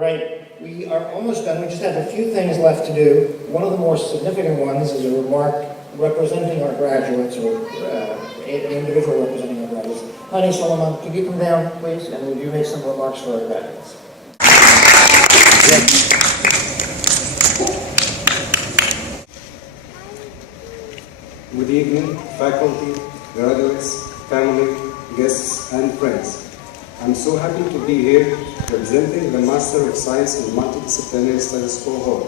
All right, we are almost done. We just have a few things left to do. One of the more significant ones is a remark representing our graduates, or an individual representing our graduates. Hany Soliman, could you come down, please, and would you make some remarks for our graduates? Yes. Good evening, faculty, graduates, family, guests, and friends. I'm so happy to be here presenting the Master of Science in Multidisciplinary Studies cohort.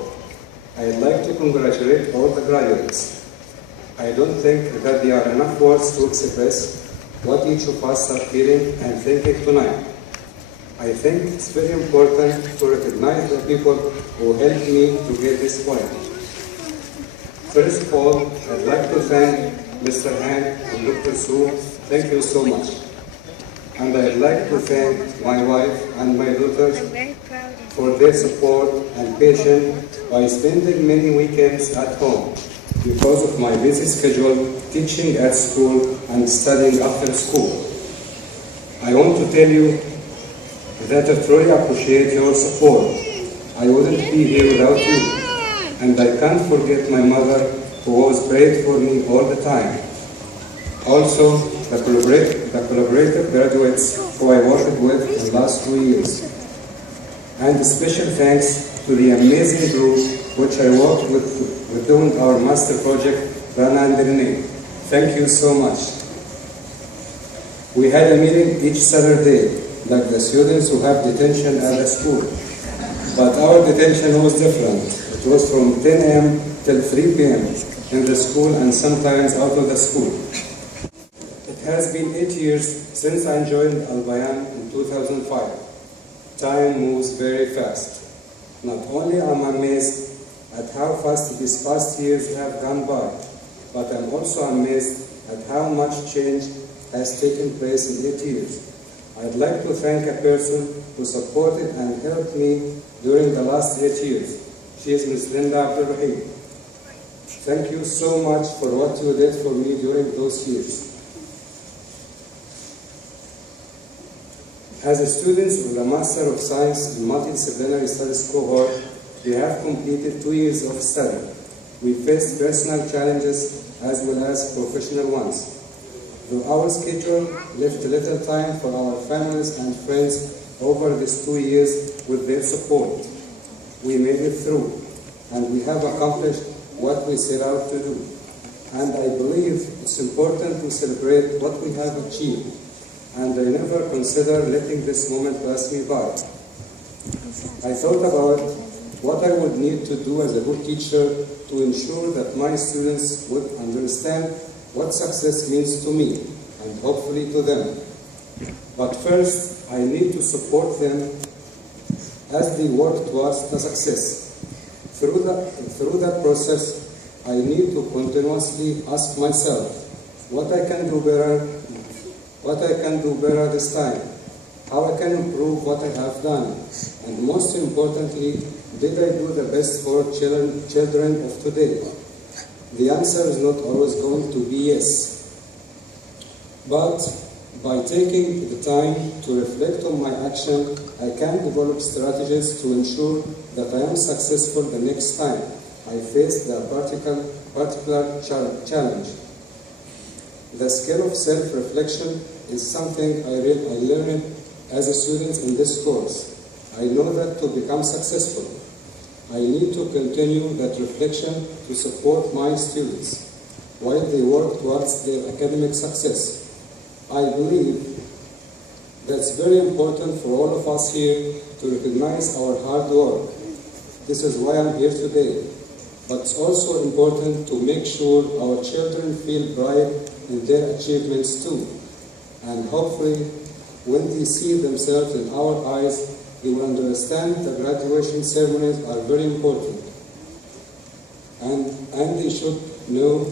I'd like to congratulate all the graduates. I don't think that there are enough words to express what each of us are feeling and thinking tonight. I think it's very important to recognize the people who helped me to get this point. First of all, I'd like to thank Mr. Han and Dr. Su. Thank you so much. And I'd like to thank my wife and my daughters for their support and patience by spending many weekends at home because of my busy schedule, teaching at school and studying after school. I want to tell you that I truly appreciate your support. I wouldn't be here without you. And I can't forget my mother, who always prayed for me all the time. Also, the collaborative graduates who I worked with in the last 2 years. And a special thanks to the amazing group which I worked with doing our master project, Rana and Renee. Thank you so much. We had a meeting each Saturday, like the students who have detention at the school. But our detention was different. It was from 10 a.m. till 3 p.m. in the school and sometimes out of the school. It has been 8 years since I joined Al Bayan in 2005. Time moves very fast. Not only am I amazed at how fast these past years have gone by, but I'm also amazed at how much change has taken place in 8 years. I'd like to thank a person who supported and helped me during the last 8 years. She is Ms. Linda Abdul-Rahim. Thank you so much for what you did for me during those years. As a students of the Master of Science in Multidisciplinary Studies cohort, we have completed 2 years of study. We faced personal challenges as well as professional ones. Though our schedule left little time for our families and friends over these 2 years, with their support, we made it through, and we have accomplished what we set out to do. And I believe it's important to celebrate what we have achieved, and I never consider letting this moment pass me by. I thought about what I would need to do as a good teacher to ensure that my students would understand what success means to me, and hopefully to them. But first, I need to support them as they work towards the success. Through that process, I need to continuously ask myself what I can do better this time, how I can improve what I have done, and most importantly, did I do the best for children of today? The answer is not always going to be yes. But by taking the time to reflect on my action, I can develop strategies to ensure that I am successful the next time I face the particular challenge. The skill of self-reflection is something I learned as a student in this course. I know that to become successful, I need to continue that reflection to support my students while they work towards their academic success. I believe that's very important for all of us here to recognize our hard work. This is why I'm here today. But it's also important to make sure our children feel pride in their achievements too. And hopefully, when they see themselves in our eyes, they will understand the graduation ceremonies are very important. And they should know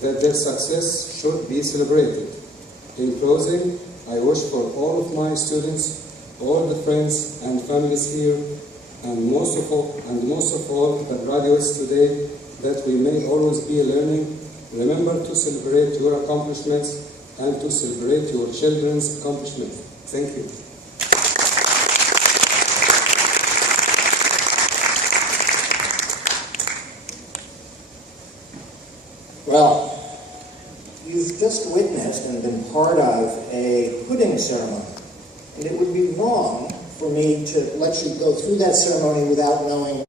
that their success should be celebrated. In closing, I wish for all of my students, all the friends and families here, and most of all the graduates today, that we may always be learning. Remember to celebrate your accomplishments and to celebrate your children's accomplishments. Thank you. Well, you've just witnessed and been part of a pudding ceremony, and it would be wrong for me to let you go through that ceremony without knowing